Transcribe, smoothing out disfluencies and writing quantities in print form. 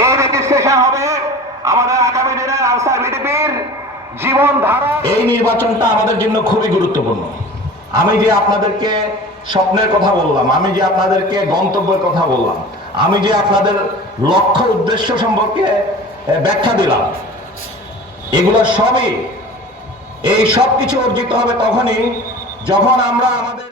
এই রেজিস্ট্রেশন হবে আমাদের আগামী দিনের আনসার ভিডিপির জীবনধারা। এই নির্বাচনটা আমাদের জন্য খুবই গুরুত্বপূর্ণ। আমি যে আপনাদেরকে স্বপ্নের কথা বললাম, আমি যে আপনাদেরকে গন্তব্যের কথা বললাম, আমি যে আপনাদের লক্ষ্য উদ্দেশ্য সম্পর্কে ব্যাখ্যা দিলাম, এগুলো সবই এই সব কিছু অর্জিত হবে তখনই যখন আমরা আমাদের